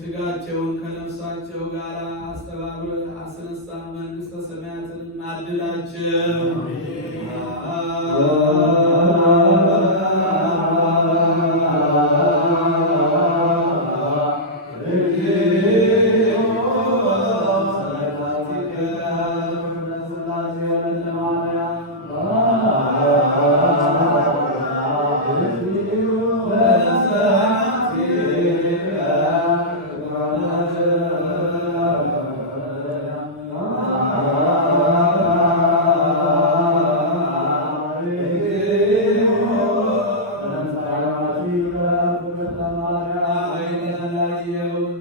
ስጋቸውን ከነፍሳቸው ጋር አስተባብረህ አስነሳ፣ መንግሥተ ሰማያትን አድላቸው። you.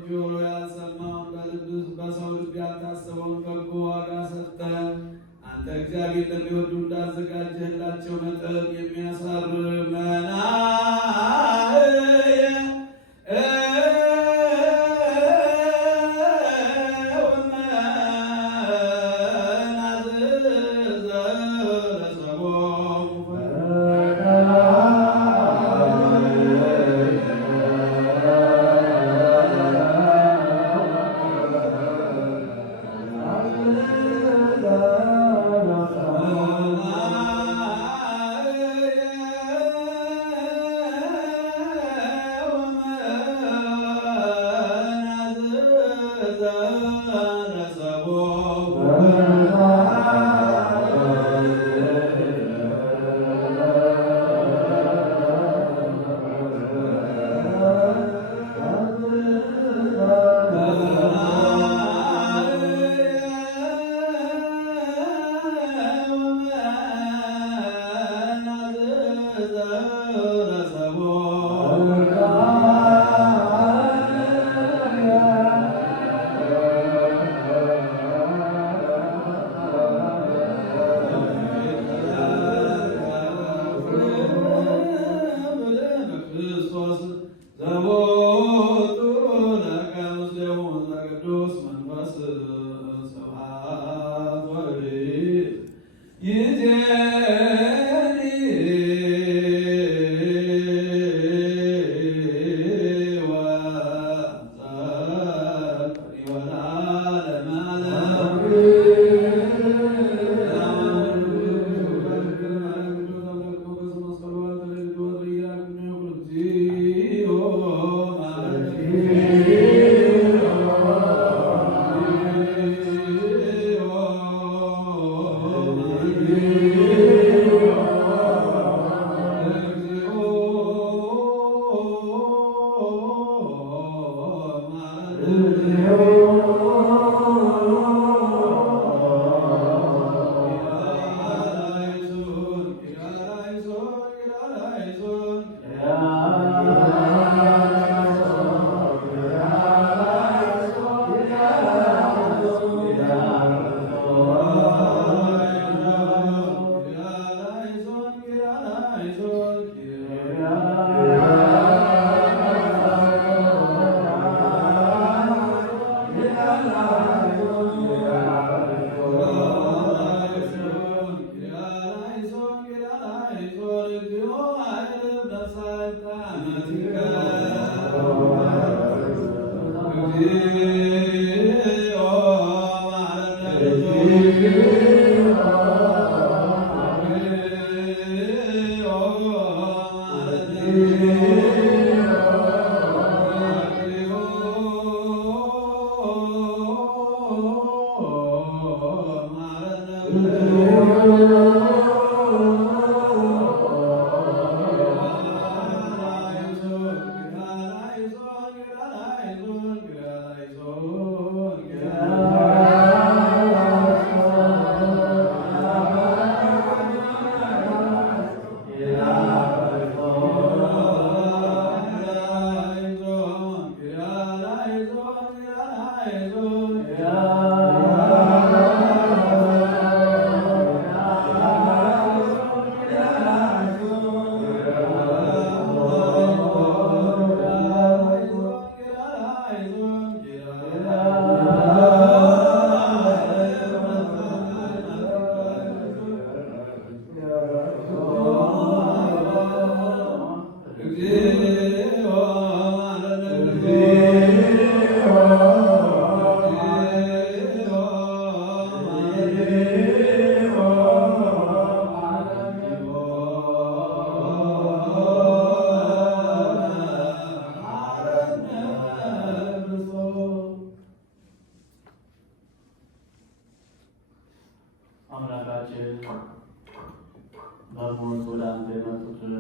በሞት ወደ አንተ የመጡትን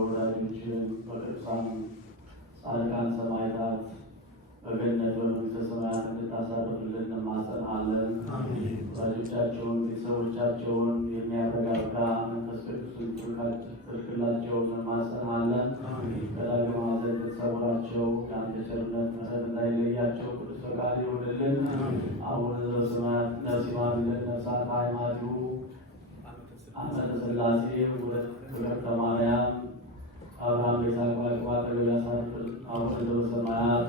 ወዳጆችን በቅዱሳን ጻድቃን ሰማዕታት በገነት በመንግሥተ ሰማያት እንድታሳርፍልን እንማጸናለን። ወዳጆቻቸውን ቤተሰቦቻቸውን የሚያረጋጋ መንፈስ ቅዱስን ትልክላቸውን እንማጸናለን። ከዳግም ሐዘን እንድትሰውራቸው የአንተ ቸርነት ምሕረት እንዳይለያቸው ቅዱስ ፈቃድ ይሁንልን። አቡነ ዘበሰማያት ነፍስ ይማርልን። ነፍሳት ሃይማኖቱ አመተ ሥላሴ ወለተ ማርያም አብርሃም ይስሐቅ ያዕቆብ አጠገብ ያሳርፍልን። አቡነ ዘበሰማያት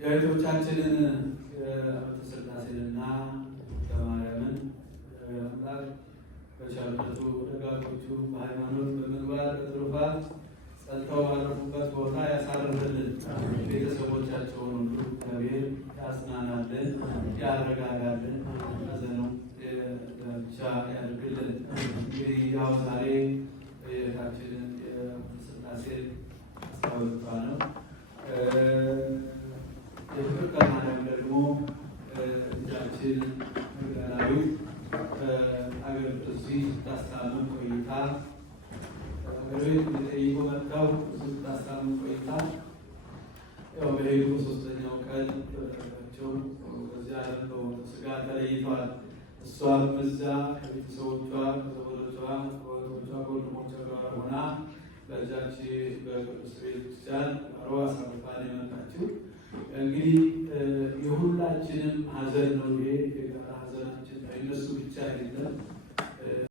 የእህቶቻችንን የአመተ ሥላሴንና ማርያምን አምላክ በቸርነቱ ደጋጎቹ በሃይማኖት በምግባር በትሩፋት ጸንተው ባረፉበት ቦታ ያሳርፍልን። ቤተሰቦቻቸውን ሁሉ እግዚአብሔር ያጽናናልን፣ ያረጋጋልን፣ ሐዘኑ ብቻ ያድርግልን። እንግዲህ ያው ዛሬ የእህታችንን የአመተ ሥላሴን አስታወቷ ነው። የፍቅርተ ማርያም ደግሞ ልጃችን መግደላዊት አገር እዚህ ስታስታምም ቆይታ አገር ቤት ሊጠይቁ መጥተው ስታስታምም ቆይታ ያው በሄዱ በሦስተኛው ቀን ቸው በዚያ ያለው ሥጋ ተለይተዋል። እሷም እዛ ከቤተሰቦቿ ከዘመዶቿ ከወቶቿ ከወንድሞቿ ጋር ሆና በዛች በቅዱስ ቤተክርስቲያን ሮ አሳርፋን የመጣችው እንግዲህ የሁላችንም ሐዘን ነው። ይሄ የጋራ ሐዘናችን እነሱ ብቻ አይደለም።